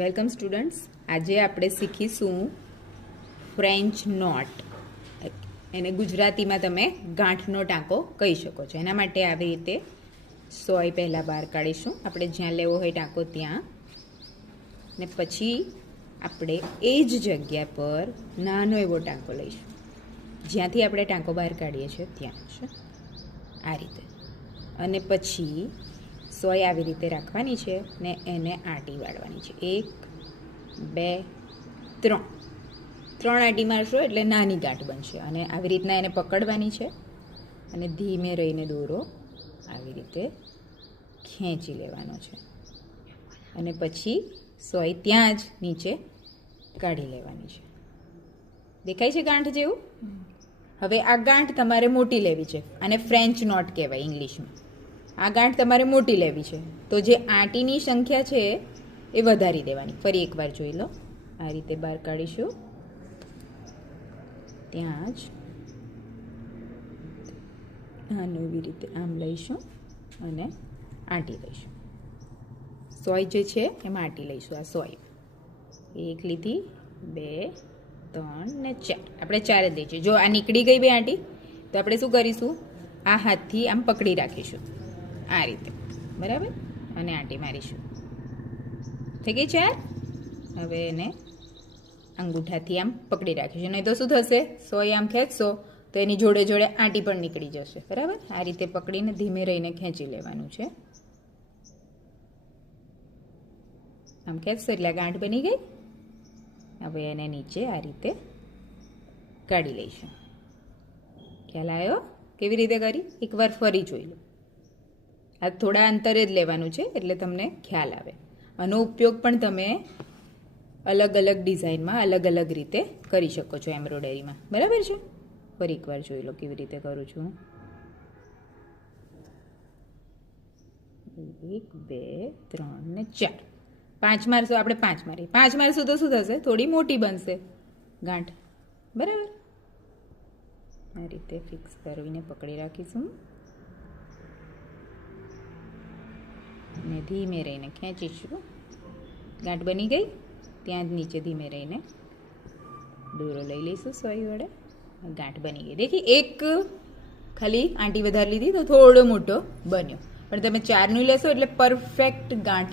Welcome students. આજે આપણે શીખીશું ફ્રેન્ચ નોટ. એને ગુજરાતીમાં તમે ગાંઠનો ટાંકો કહી શકો છો. એના માટે આવી રીતે સોય પહેલાં બહાર કાઢીશું, આપણે જ્યાં લેવો હોય ટાંકો ત્યાં, ને પછી આપણે એ જ જગ્યા પર નાનો એવો ટાંકો લઈશું, જ્યાંથી આપણે ટાંકો બહાર કાઢીએ છીએ ત્યાં છે આ રીતે. અને પછી સોય આવી રીતે રાખવાની છે ને એને આંટી વાળવાની છે. 1 2 3 આંટી મારશો એટલે નાની ગાંઠ બનશે. અને આવી રીતના એને પકડવાની છે અને ધીમે રહીને દોરો આવી રીતે ખેંચી લેવાનો છે. અને પછી સોય ત્યાં જ નીચે કાઢી લેવાની છે. દેખાય છે ગાંઠ જેવું? હવે આ ગાંઠ તમારે મોટી લેવી છે, અને ફ્રેન્ચ નોટ કહેવાય ઇંગ્લિશમાં. આ ગાંઠ તમારે મોટી લેવી છે તો જે આંટીની સંખ્યા છે એ વધારી દેવાની. ફરી એકવાર જોઈ લો, આ રીતે બહાર કાઢીશું, ત્યાં જ આનું એવી રીતે આમ લઈશું અને આંટી લઈશું. સોય જે છે એમાં આંટી લઈશું. આ સોય 1 લીધી, 2 3 ને 4, આપણે 4 જ લઈશું. જો આ નીકળી ગઈ બે આંટી તો આપણે શું કરીશું, આ હાથથી આમ પકડી રાખીશું આ રીતે, બરાબર, અને આંટી મારીશું. થઈ ગઈ 4. હવે એને અંગૂઠાથી આમ પકડી રાખીશું, નહીં તો શું થશે, સોય આમ ખેંચશો તો એની જોડે જોડે આંટી પણ નીકળી જશે. બરાબર, આ રીતે પકડીને ધીમે રહીને ખેંચી લેવાનું છે. આમ ખેંચશો એટલે ગાંઠ બની ગઈ. હવે એને નીચે આ રીતે કાઢી લઈશું. ખ્યાલ આવ્યો કેવી રીતે કરી? એકવાર ફરી જોઈ લો. આ થોડા અંતરે જ લેવાનું છે એટલે તમને ખ્યાલ આવે. આનો ઉપયોગ પણ તમે અલગ અલગ ડિઝાઇનમાં અલગ અલગ રીતે કરી શકો છો એમ્બ્રોઇડરીમાં. બરાબર છે? ફરી એકવાર જોઈ લો કેવી રીતે કરું છું. 1 2 3 ને 4. 5 મારશું, આપણે 5 મારી. 5 મારશું તો શું થશે, થોડી મોટી બનશે ગાંઠ. બરાબર, આ રીતે ફિક્સ કરીને પકડી રાખીશું અને ધીમે રહીને ખેંચીશું. ગાંઠ બની ગઈ, ત્યાં જ નીચે ધીમે રહીને દોરો લઈ લઈશું સોય વડે. ગાંઠ બની ગઈ. દેખી, એક ખાલી આંટી વધારે લીધી તો થોડો મોટો બન્યો, પણ તમે 4નું લેશો એટલે પરફેક્ટ ગાંઠ